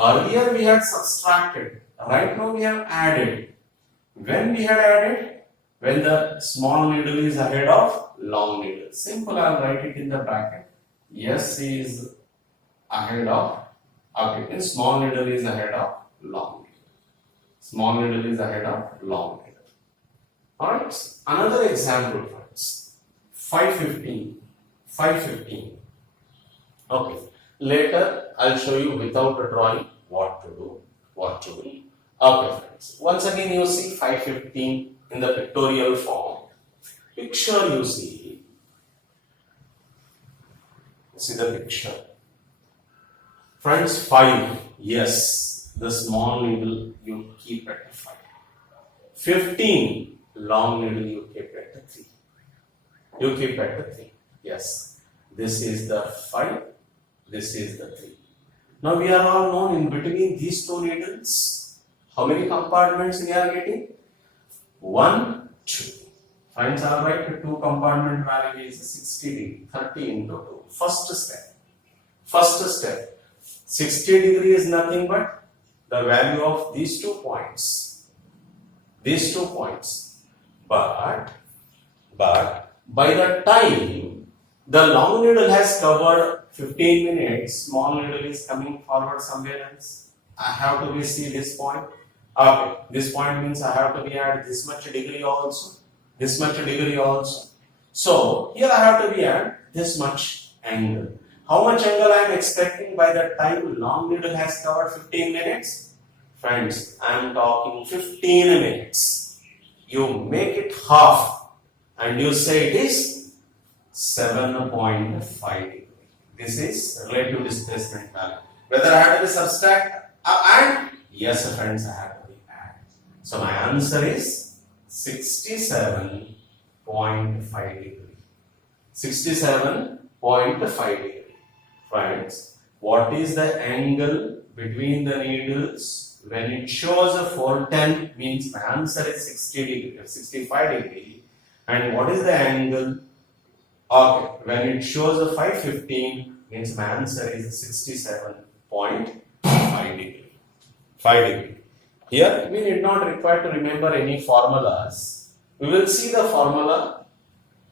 Earlier we had subtracted. Right now we have added. When we had added? When the small needle is ahead of long needle. Simple, I'll write it in the bracket. S is ahead of, okay, and small needle is ahead of long needle. Small needle is ahead of long needle. Alright, another example, friends. 515. 515. Okay, later I'll show you without a drawing what to do. Okay, friends. Once again, you see 515 in the pictorial form. Picture you see. See the picture. Friends, 5. Yes, the small needle you keep at 5. 15. Long needle you keep at 3. You keep at 3. Yes. This is the 5. This is the 3. Now we are all known in between these two needles. How many compartments we are getting? 1, 2. Friends, I'll write the 2 compartment value is 60 degree. 30 into 2. First step. 60 degree is nothing but the value of these 2 points. But by the time the long needle has covered 15 minutes, small needle is coming forward somewhere else. I have to see this point. Okay, this point means I have to be at this much degree also. So here I have to be at this much angle. How much angle I am expecting by the time long needle has covered 15 minutes? Friends, I am talking 15 minutes. You make it half and you say it is 7.5 degree. This is relative displacement value. Whether I have to be subtract and yes, friends, I have to be add. So my answer is 67.5 degree. 67.5 degree. Friends, what is the angle between the needles when it shows a 410? Means my answer is 60 degree, 65 degree. And what is the angle? Okay, when it shows a 515, means my answer is 67.5 degree. 5 degree. Here we need not require to remember any formulas. We will see the formula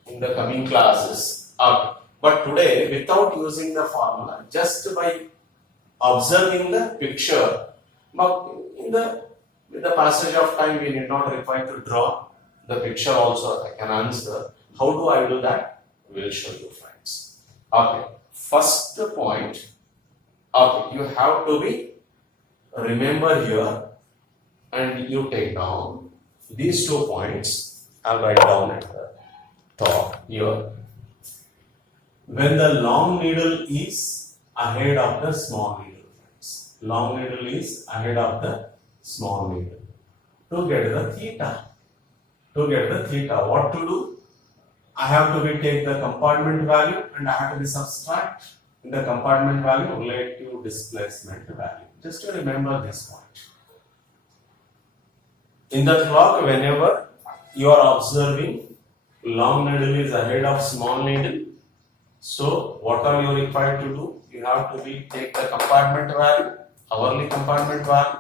in the coming classes. Okay. But today, without using the formula, just by observing the picture, with the passage of time, we need not require to draw the picture also. I can answer. How do I do that? We will show you, friends. Okay. First point. Okay. You have to be remember here, and you take down these 2 points. I'll write down at the top here. When the long needle is ahead of the small needle, friends. Long needle is ahead of the small needle. To get the theta. What to do? I have to take the compartment value and I have to subtract in the compartment value relative displacement value. Just to remember this point. In the clock, whenever you are observing long needle is ahead of small needle, so what are you required to do? You have to take the compartment value, hourly compartment value,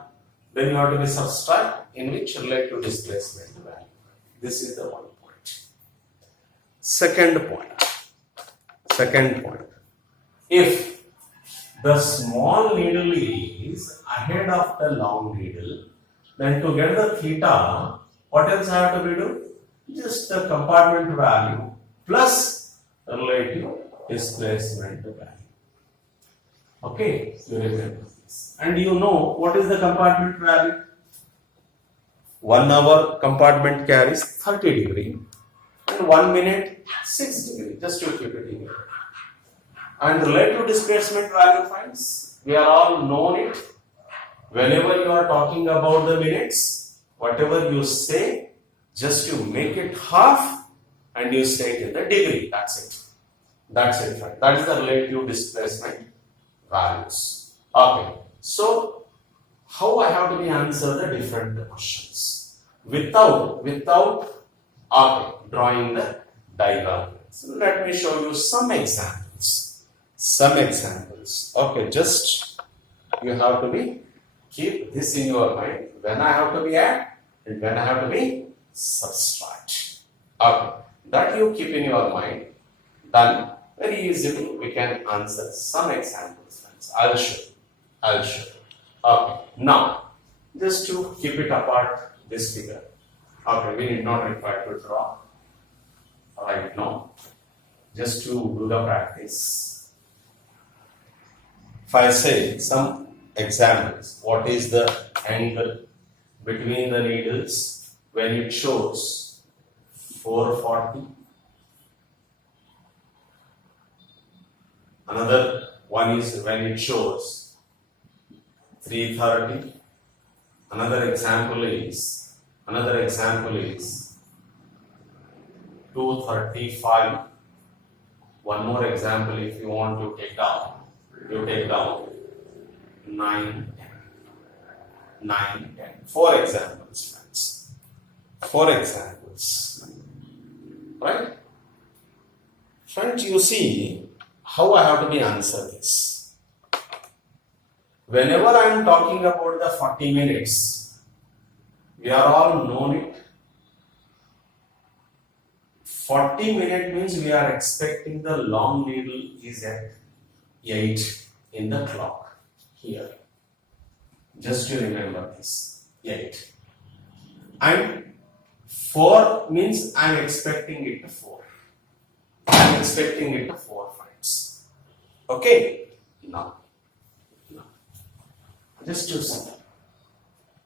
then you have to subtract in which relative displacement value. This is the one point. Second point. If the small needle is ahead of the long needle, then to get the theta, what else I have to do? Just the compartment value plus relative displacement value. Okay, you remember this. And you know what is the compartment value? 1 hour compartment carries 30 degree and 1 minute 6 degree. Just to keep it in here. And relative displacement value, friends, we are all known it. Whenever you are talking about the minutes, whatever you say, just you make it half and you say it in the degree. That's it. Friends. That is the relative displacement values. Okay. So, how I have to answer the different questions without drawing the diagram. So let me show you some examples. Okay, just You have to be keep this in your mind. When I have to be add and when I have to be subtract. Okay, that you keep in your mind. Then very easily we can answer some examples, friends. I'll show. I'll show. Okay, now just to keep it apart, this figure. Okay, we need not require to draw right now. Just to do the practice. If I say some examples, what is the angle between the needles when it shows 440? Another one is when it shows 330. Another example is 235. One more example, if you want to take down, you take down 9, 10. 4 examples, friends. 4 examples. Right? Friends, you see how I have to be answer this. Whenever I am talking about the 40 minutes, we are all known it. 40 minutes means we are expecting the long needle is at 8 in the clock here. Just to remember this, 8. And 4 means I am expecting it to 4. I am expecting it to 4, friends. Okay? Now. Just to see.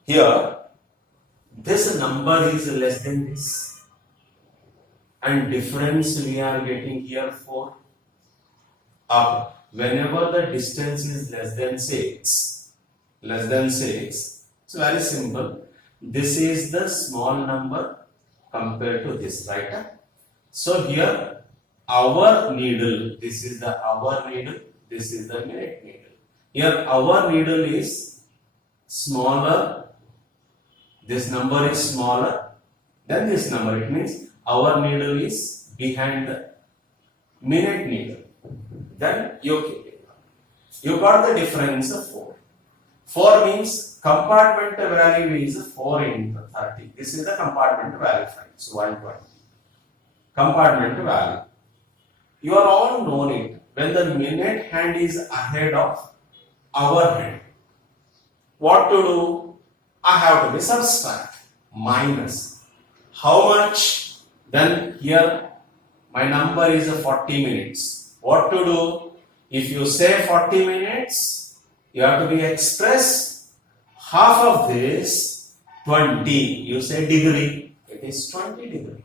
Here, this number is less than this. And difference we are getting here 4. Whenever the distance is less than 6, it's very simple. This is the small number compared to this, right? So here our needle, this is the hour needle, this is the minute needle. Here our needle is smaller, this number is smaller than this number. It means our needle is behind the minute needle. Then you keep it. You got the difference of 4. 4 means compartment value is 4 into 30. This is the compartment value, friends. 120. Compartment value. You are all known it. When the minute hand is ahead of hour hand, what to do? I have to be subtract. Minus. How much? Then here my number is 40 minutes. What to do? If you say 40 minutes, you have to be express half of this 20. You say degree. It is 20 degree.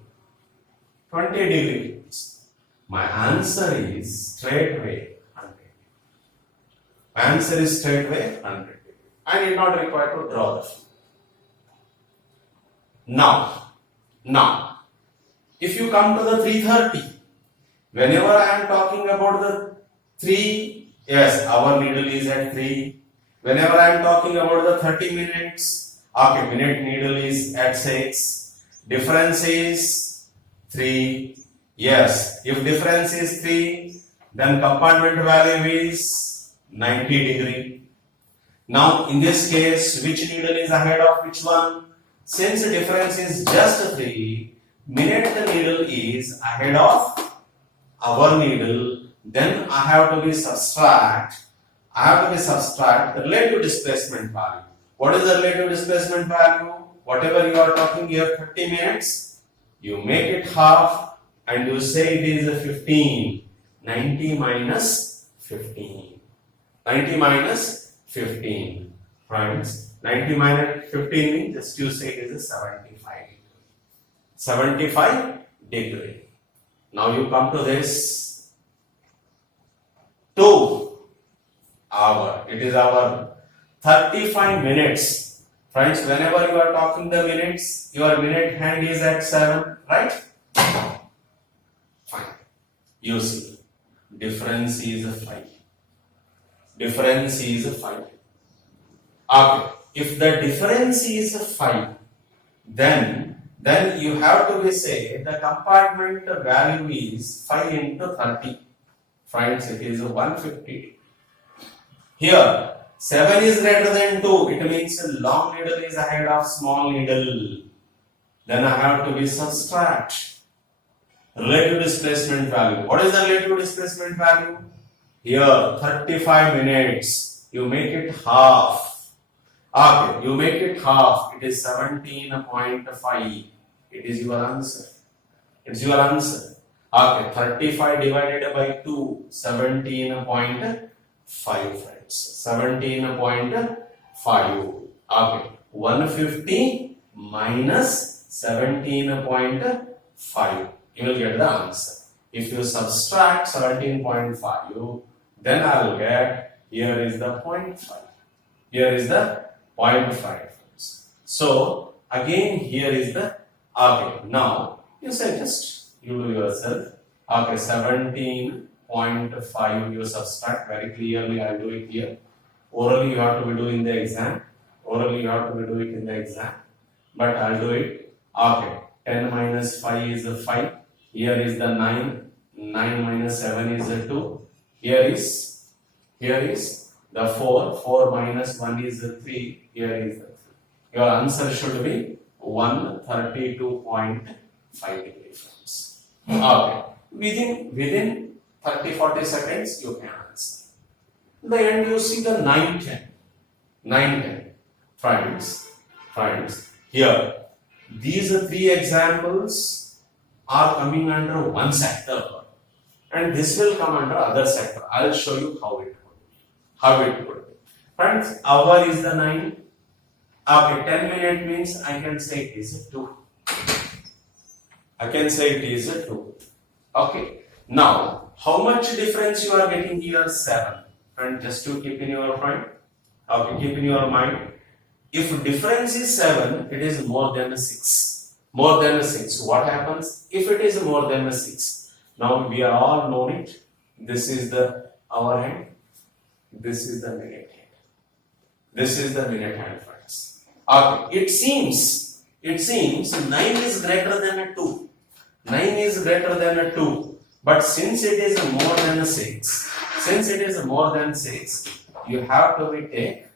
20 degrees. My answer is straightway 100. My answer is straightway 100. I need not require to draw the figure. Now, if you come to the 330, whenever I am talking about the 3, yes, our needle is at 3. Whenever I am talking about the 30 minutes, okay, minute needle is at 6. Difference is 3. Yes, if difference is 3, then compartment value is 90 degree. Now, in this case, which needle is ahead of which one? Since the difference is just 3, minute the needle is ahead of our needle, then I have to be subtract the relative displacement value. What is the relative displacement value? Whatever you are talking here, 30 minutes, you make it half and you say it is 15. 90 minus 15. 90 minus 15. Friends, 90 minus 15 means just you say it is 75. 75 degree. Now you come to this 2 hour. It is our 35 minutes. Friends, whenever you are talking the minutes, your minute hand is at 7, right? Fine. You see, difference is 5. Difference is 5. Okay. If the difference is 5, then you have to be say the compartment value is 5 into 30. Friends, it is 150. Here, 7 is greater than 2. It means long needle is ahead of small needle. Then I have to be subtract relative displacement value. What is the relative displacement value? Here 35 minutes. You make it half. Okay, you make it half. It is 17.5. It is your answer. It's your answer. Okay, 35 divided by 2, 17.5 friends. 17.5. Okay, 150 minus 17.5. You will get the answer. If you subtract 17.5, then I will get, here is the 0.5. Here is the 0.5. So, again, here is the, okay, now, you say just, you do yourself. Okay, 17.5 you subtract. Very clearly I will do it here. Orally you have to be doing the exam. Orally you have to be doing it in the exam. But I'll do it. Okay, 10 minus 5 is 5. Here is the 9. 9 minus 7 is 2. Here is the 4. 4 minus 1 is 3. Here is the 3. Your answer should be 132.5 degrees. Okay. Within 30-40 seconds you can answer. In the end you see the 9-10. 9-10. Friends, here these 3 examples are coming under one sector, and this will come under other sector. I will show you how it would be. Friends, hour is the 9. Okay, 10 minute means I can say it is 2. I can say it is 2. Okay. Now, how much difference you are getting here? 7. Friend, just to keep in your mind. Okay, keep in your mind. If difference is 7, it is more than 6. More than 6. What happens if it is more than 6? Now we are all known it. This is the hour hand. This is the minute hand. This is the minute hand, friends. Okay. It seems 9 is greater than 2. 9 is greater than 2. But since it is more than 6, you have to take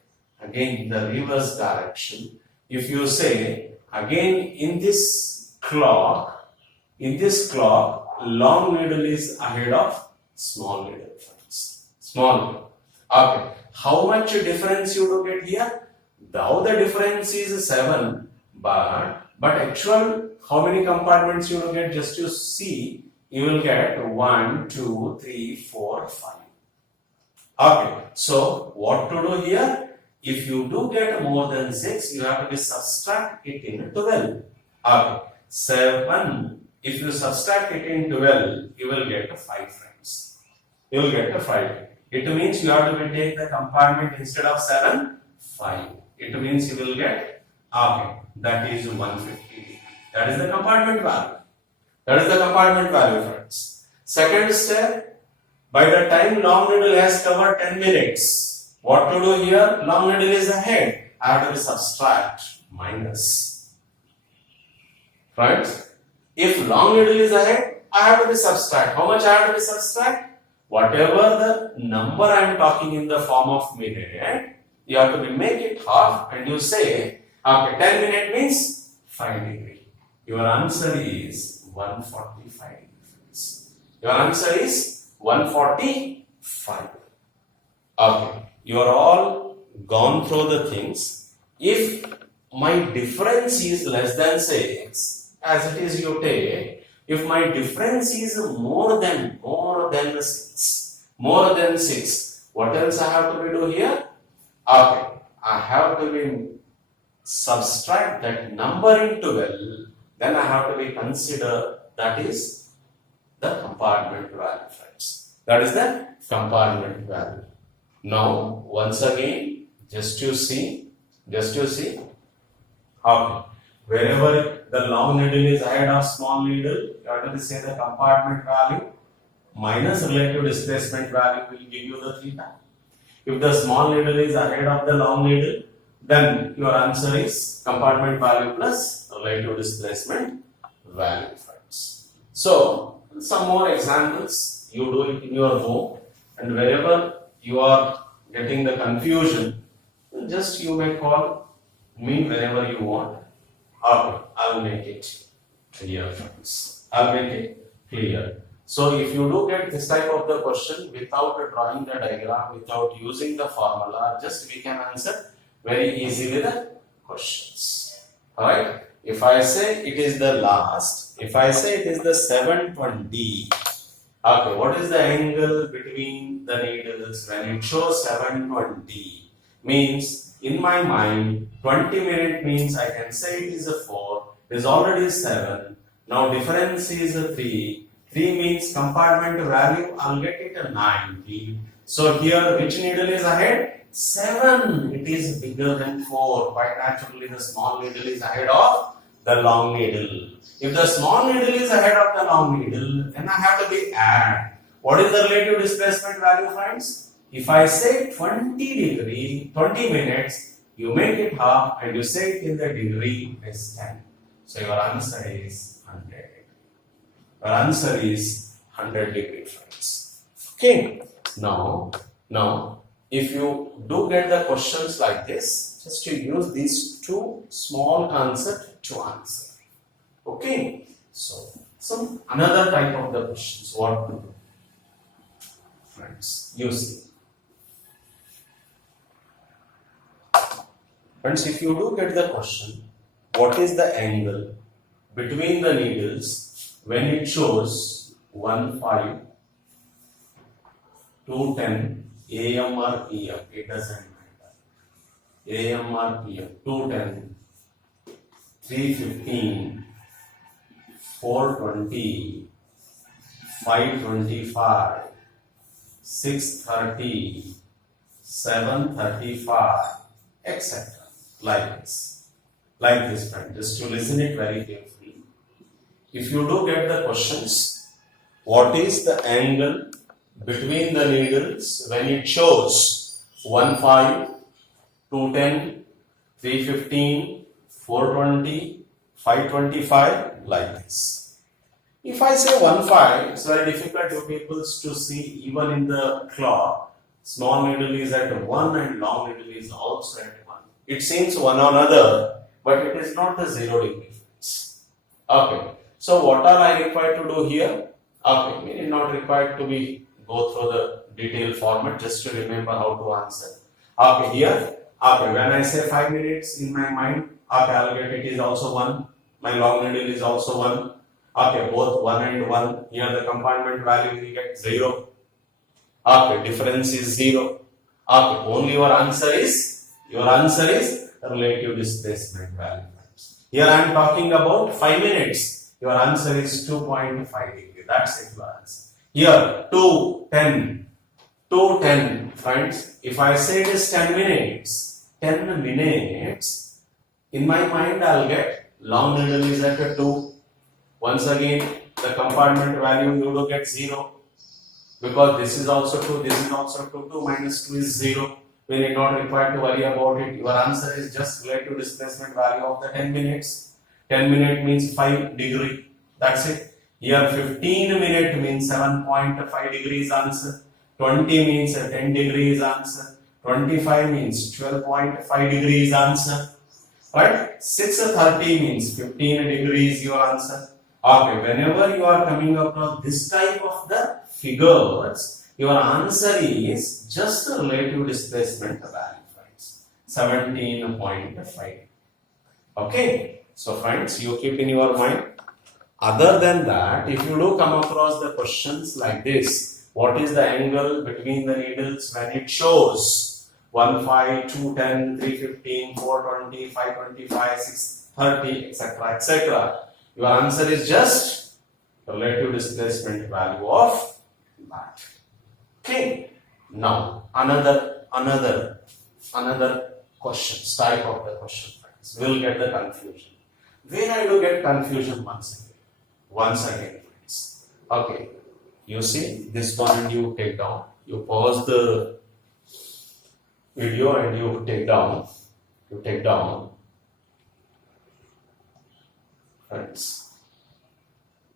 again the reverse direction. If you say again in this clock, long needle is ahead of small needle, friends. Small needle. Okay. How much difference you do get here? Though the difference is 7, but actual how many compartments you will get? Just to see, you will get 1, 2, 3, 4, 5. Okay. So what to do here? If you do get more than 6, you have to subtract it in 12. Okay. 7. If you subtract it in 12, you will get 5 friends. You will get 5. It means you have to take the compartment instead of 7, 5. It means you will get, okay, that is 150. That is the compartment value. Friends. Second step, by the time long needle has covered 10 minutes, what to do here? Long needle is ahead. I have to subtract minus. Right? If long needle is ahead, I have to subtract. How much I have to subtract? Whatever the number I am talking in the form of minute, you have to make it half and you say, okay, 10 minute means 5 degree. Your answer is 145 degrees. Your answer is 145. Okay, you are all gone through the things. If my difference is less than 6, as it is you take, if my difference is more than 6, what else I have to do here? Okay, I have to subtract that number in 12, then I have to consider that is the compartment value, friends. That is the compartment value. Now, once again, just to see, okay, wherever the long needle is ahead of small needle, you have to say the compartment value minus relative displacement value will give you the theta. If the small needle is ahead of the long needle, then your answer is compartment value plus relative displacement value, friends. So, some more examples, you do it in your home, and wherever you are getting the confusion, just you may call me whenever you want. Okay, I'll make it clear, friends. I'll make it clear. So if you do get this type of the question without drawing the diagram, without using the formula, just we can answer very easily the questions. Alright? If I say it is the last, if I say it is the 720, okay, what is the angle between the needles when it shows 720? Means in my mind, 20 minute means I can say it is a 4, it is already 7. Now difference is a 3. 3 means compartment value, I'll get it a 90. So here which needle is ahead? 7. It is bigger than 4. Quite naturally the small needle is ahead of the long needle. If the small needle is ahead of the long needle, then I have to be add. What is the relative displacement value, friends? If I say 20 minutes, you make it half and you say it in the degree is 10. So your answer is 100. Your answer is 100 degree, friends. Okay. Now, if you do get the questions like this, just to use these two small concepts to answer. Okay. So, some another type of the questions. What to do, friends? You see. Friends, if you do get the question, what is the angle between the needles when it shows 1:5, 2:10, AM or PM? It doesn't matter. AM or PM. 2:10, 3:15, 4:20, 5:25, 6:30, 7:35, etc. Like this, friend. Just to listen it very carefully. If you do get the questions, what is the angle between the needles when it shows 1:5, 2:10, 3:15, 4:20, 5:25, like this. If I say 1:5, it's very difficult for people to see even in the clock. Small needle is at 1 and long needle is also at 1. It seems one or another, but it is not the 0 degree. Okay. So what are I required to do here? Okay, it is not required to be go through the detailed format, just to remember how to answer. Okay, here, okay, when I say 5 minutes in my mind, okay, I'll get it is also 1. My long needle is also 1. Okay, both 1 and 1. Here the compartment value we get 0. Okay, difference is 0. Okay, only your answer is relative displacement value. Here I am talking about 5 minutes. Your answer is 2.5 degree. That's it, your answer. Here 2:10, friends. If I say it is 10 minutes, in my mind I'll get long needle is at a 2. Once again, the compartment value you will get 0. Because this is also 2, this is also 2, 2 minus 2 is 0. We need not require to worry about it. Your answer is just relative displacement value of the 10 minutes. 10 minute means 5 degree. That's it. Here 15 minute means 7.5 degrees answer. 20 means 10 degrees answer. 25 means 12.5 degrees answer. Right? 6:30 means 15 degrees your answer. Okay, whenever you are coming across this type of the figures, your answer is just a relative displacement value, friends. 17.5. Okay, so friends, you keep in your mind. Other than that, if you do come across the questions like this, what is the angle between the needles when it shows 1:5, 2:10, 3:15, 4:20, 5:25, 6:30, etc., etc. Your answer is just relative displacement value of that. Okay. Now another question, type of the question, friends. We'll get the confusion. Where I do get confusion once again, friends. Okay. You see this one and you take down. You pause the video and you take down. Friends.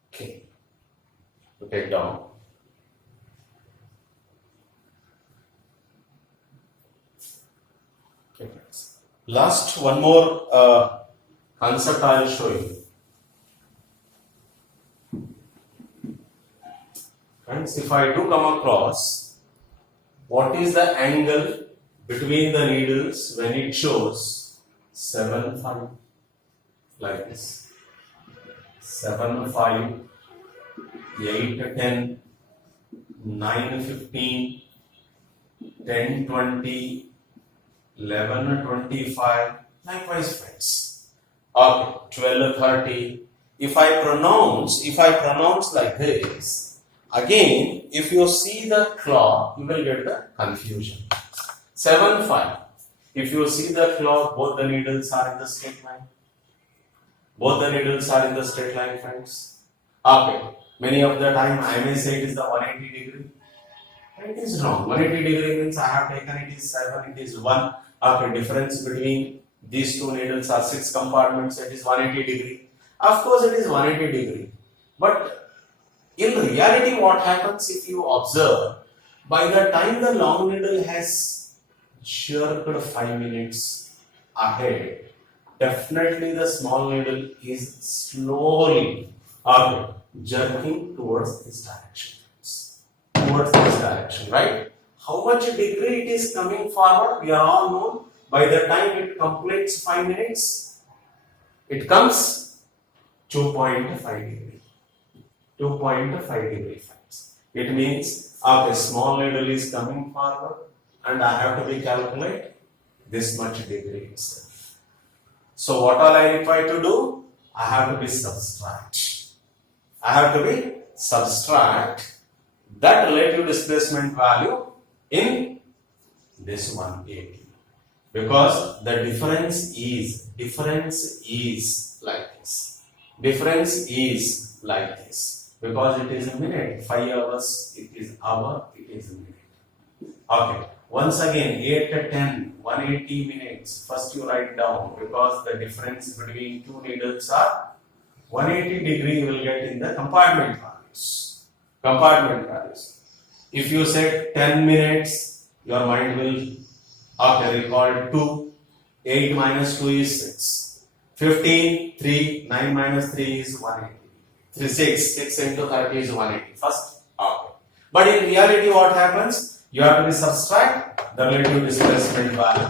Okay. You take down. Okay, friends. Last one more concept I will show you. Friends, if I do come across what is the angle between the needles when it shows 7, 5, like this, 7, 5, 8, 10, 9, 15, 10, 20, 11, 25, likewise friends. Okay, 12, 30. If I pronounce like this, again, if you see the clock, you will get the confusion. 7, 5. If you see the clock, both the needles are in the straight line. Both the needles are in the straight line, friends. Okay, many of the time I may say it is the 180 degree. It is wrong. 180 degree means I have taken it is 7, it is 1. Okay, difference between these two needles are 6 compartments, it is 180 degree. Of course, it is 180 degree. But in reality, what happens if you observe, by the time the long needle has jerked 5 minutes ahead, definitely the small needle is slowly jerking towards this direction. Towards this direction, right? How much degree it is coming forward, we are all known. By the time it completes 5 minutes, it comes 2.5 degree. 2.5 degree, friends. It means a small needle is coming forward and I have to be calculate this much degree itself. So what all I require to do? I have to be subtract. I have to be subtract that relative displacement value in this 180, because the difference is like this. Difference is like this because it is a minute. 5 hours, it is hour, it is a minute. Okay. Once again, 8 to 10, 180 minutes. First you write down because the difference between two needles are 180 degree you will get in the compartment values. Compartment values. If you say 10 minutes, your mind will recall 2. 8 minus 2 is 6. 15, 3, 9 minus 3 is 180. 6 into 30 is 180. First, okay. But in reality, what happens? You have to be subtract the relative displacement value.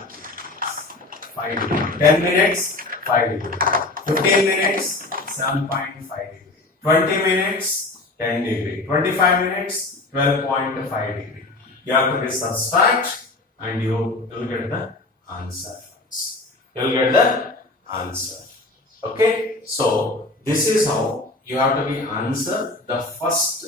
5 degree. 10 minutes, 5 degree. 15 minutes, 7.5 degree. 20 minutes, 10 degree. 25 minutes, 12.5 degree. You have to be subtract and you will get the answer. You will get the answer. Okay. So this is how you have to be answer the first